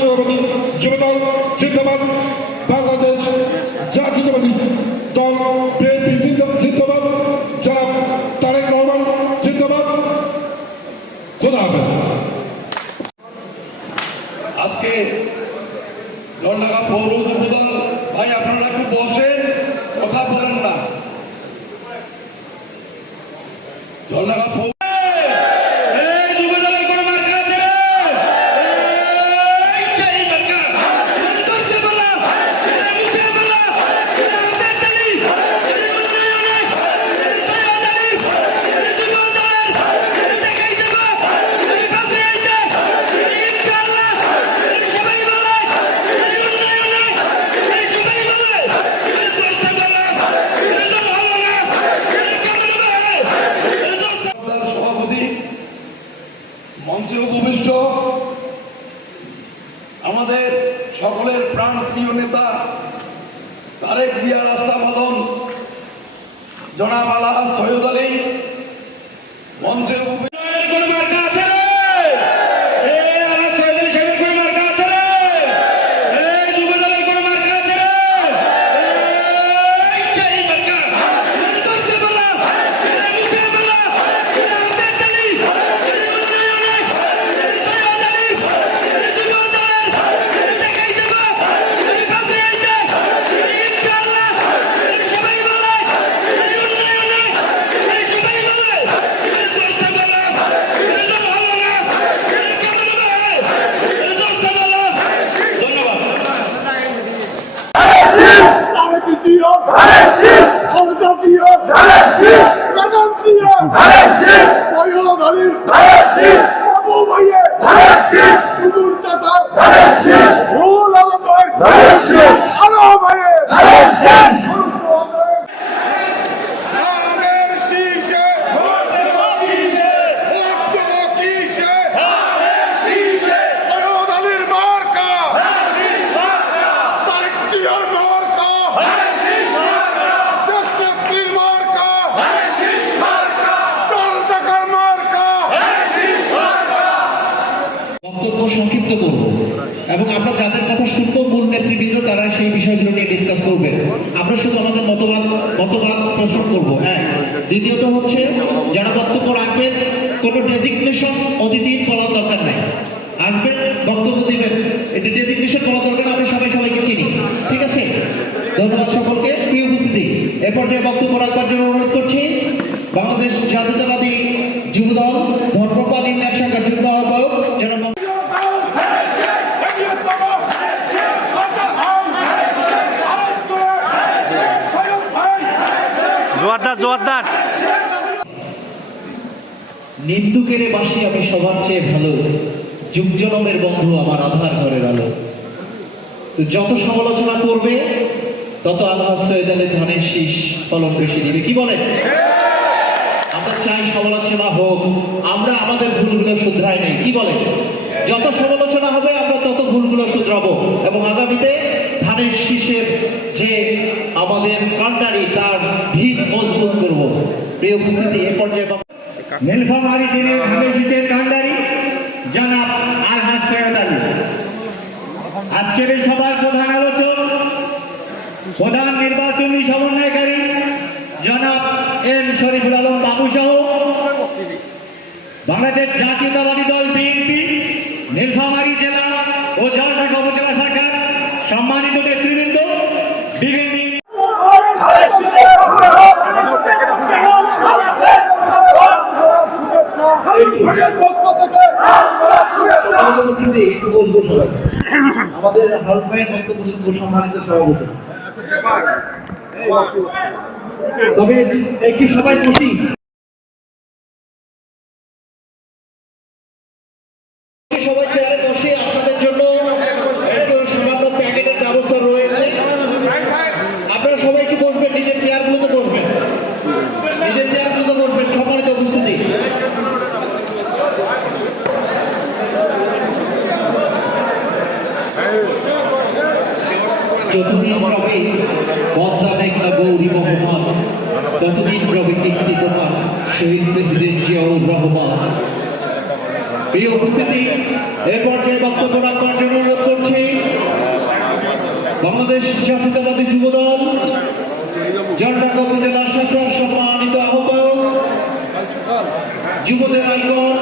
জাতীয়তাবাদী যুবদল জিন্দাবাদ, বাংলাদেশ জাতীয়তাবাদী দল বিএনপি জিন্দাবাদ, জনাব তারেক রহমান জিন্দাবাদ। খোদা হাফেজ। আজকে জলঢাকা পৌর যুবদল ভাই আপনারা একটু বসেন, কথা বলেন না। জলঢাকা পৌর মঞ্চে উপবিষ্ট আমাদের সকলের প্রাণ প্রিয় নেতা তারেক জিয়া রাস্তা বাঁধন জনাব আলহাজ সৈয়দ আলী মঞ্চে সংক্ষিপ্ত করব এবং আমরা যাদের কথা শুনবো মূল নেতৃবৃন্দ তারা সেই বিষয়গুলো নিয়ে ডিসকাস করবেন। আমরা শুধু আমাদের মতবাদ প্রশ্ন করবো। দ্বিতীয়ত হচ্ছে যারা বক্তব্য রাখবেন কোনো ডেজিগনেশন অতিথির বলার দরকার নাই, আসবেন বক্তব্য দিবেন, এটা ডেজিগনেশন বলা দরকার, আমরা সবাইকে চিনি। ঠিক আছে, ধন্যবাদ সকলকে। প্রিয় উপস্থিতি, এ পর্যায়ে বক্তব্য রাখবার জন্য অনুরোধ করছি বাংলাদেশ জাতীয়তাবাদী যুবদল ধর্মপাল ইউনিয়ন শাখার যুগ্ম আহ্বায়ক জনাব জোয়ারদার নিন্দুকেরে বাসি আমি সবার চেয়ে ভালো, যুগ জনমের বন্ধু আমার আধার ঘরের আলো। যত সমালোচনা করবে তত আল্লাহ সৈয়দ আলী ধানের শীষ ফলন বেশি দিবে। কি বলে? আমরা চাই সমালোচনা হোক, আমরা আমাদের ভুলগুলো শুধরাই নেই। কি বলে? যত সমালোচনা হবে আমরা তত ভুলগুলো শুধরাবো এবং আগামীতে ধানের শীষের যে আমাদের কান্ডারি তার ভিত মজবুত করব। প্রিয় উপস্থিতি, এ পর্যায়ে নীলফামারী জেলার ধানের শীষের কান্ডারি জনাব আলহাজ সৈয়দ আলী। আজকের এই সভার প্রধান আলোচক, প্রধান নির্বাচনী সমন্বয়কারী জনাব এম শরীফুল আলম বাবু সহ বাংলাদেশ জাতীয়তাবাদী দল বিএনপি নীলফামারী জেলা ও জলঢাকা উপজেলা শাখার সম্মানিত নেতৃবৃন্দ, বিভিন্ন আমাদের হালফাইয়ের বক্তব্য সম্মানিত সভাপতি, তবে একটি সবাই বসি। সবাই চেয়ারে বসে, আপনাদের জন্য একটু সামান্য প্যাকেটের ব্যবস্থা রয়েছে। আপনারা সবাই কি বসবেন? নিজের চেয়ারগুলোতে বসবেন, নিজের চেয়ারগুলোতে বসবেন। সম্মানিত উপস্থিতি, যতদিন রবে বদলা মেঘনা গৌরী মোহাম্মদ, ততদিন রবে কীর্তি তোমার শহীদ প্রেসিডেন্ট জিয়াউর রহমান। প্রিয় উপস্থিতি, এ পর্যায়ে বক্তব্য রাখবার জন্য অনুরোধ বাংলাদেশ জাতীয়তাবাদী যুবদল জলঢাকা উপজেলা শাখার সম্মানিত আহ্বায়ক যুবদের আইকন